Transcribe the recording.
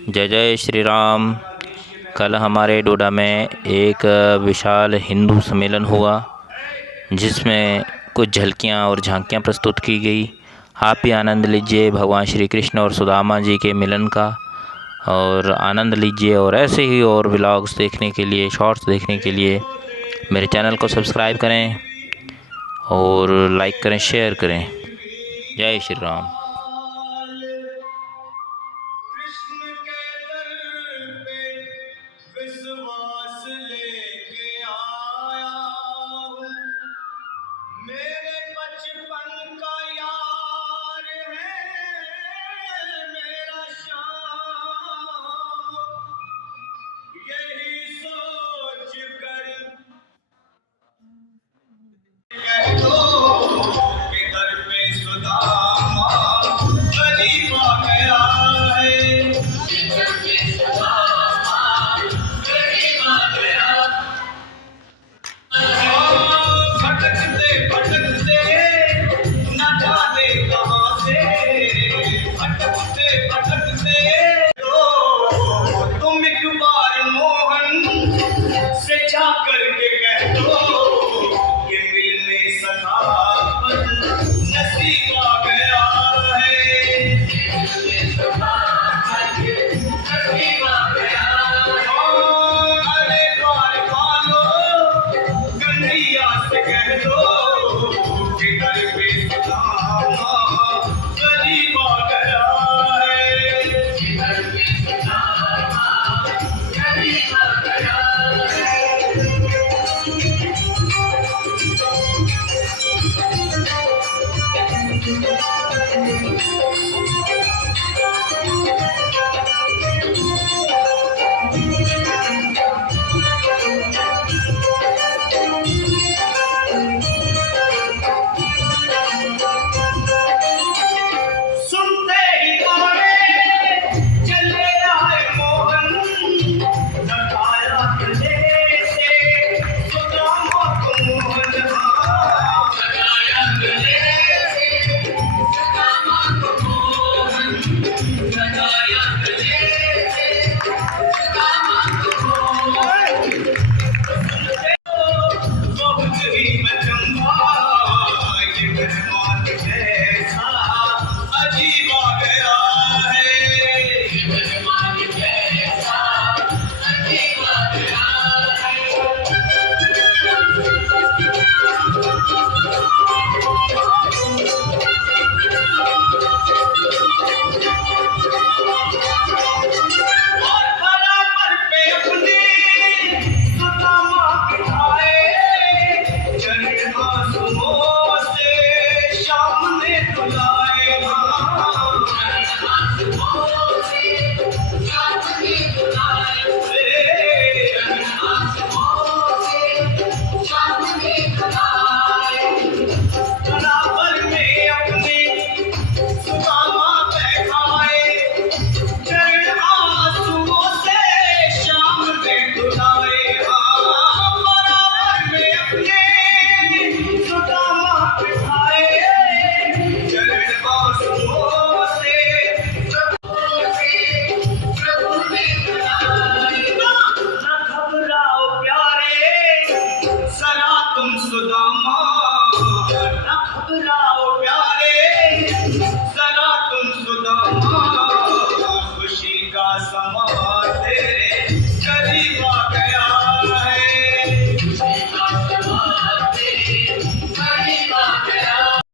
जय जय श्री राम। कल हमारे डोडा में एक विशाल हिंदू सम्मेलन हुआ, जिसमें कुछ झलकियाँ और झांकियाँ प्रस्तुत की गई। आप भी आनंद लीजिए भगवान श्री कृष्ण और सुदामा जी के मिलन का, और आनंद लीजिए। और ऐसे ही और व्लॉग्स देखने के लिए, शॉर्ट्स देखने के लिए मेरे चैनल को सब्सक्राइब करें और लाइक करें, शेयर करें। जय श्री राम। कृष्ण के दर पे विश्वास लेके आया हूँ। मेरे बचपन का यार है मेरा श्याम, यही सोच कर कह दो कि दर पे सुदामा गरीब आ गया है। भटकते भटकते न जाने कहाँ से, भटकते भटकते तुम एक बार मोहन से जा करके कह दो कि मिलने सखावत नसीब आ गया है। नसीब आ गया। अरे द्वार वालों कन्हैया से कह दो कि घर पे सुदामा गरीब आ गया है। घर पे सुदामा गरीब आ गया है। सुनते ही तारे चले आए मोहन, लगाया गले से सुदामा को मोहन। लगाया गले से सुदामा को मोहन, लगाया गले से सुदामा को मोहन। बहुत ही मचंबा ये मेहमान कैसा अजीब आ गया है। मेहमान कैसा अजीब आ गया और बराबर पे अपनी सुदामा बिठाए, चरण आंसुओं से शाम ने धुलाए। चरण आंसुओं से शाम ने धुलाए। चरण आंसुओं से शाम ने धुलाए। बराबर में अपने सुदामा बैठाए, चरण आंसुओं से शाम ने धुलाए। बराबर में अपने सुदामा बिठाए, चरण आंसुओं से प्रभु ने धुलाए। न घबराओ प्यारे सरा तुम सुदामा, न घबराओ प्यारे सरा तुम सुदामा। खुशी का समा तेरे करीब आ गया है। खुशी का समा तेरे करीब आ गया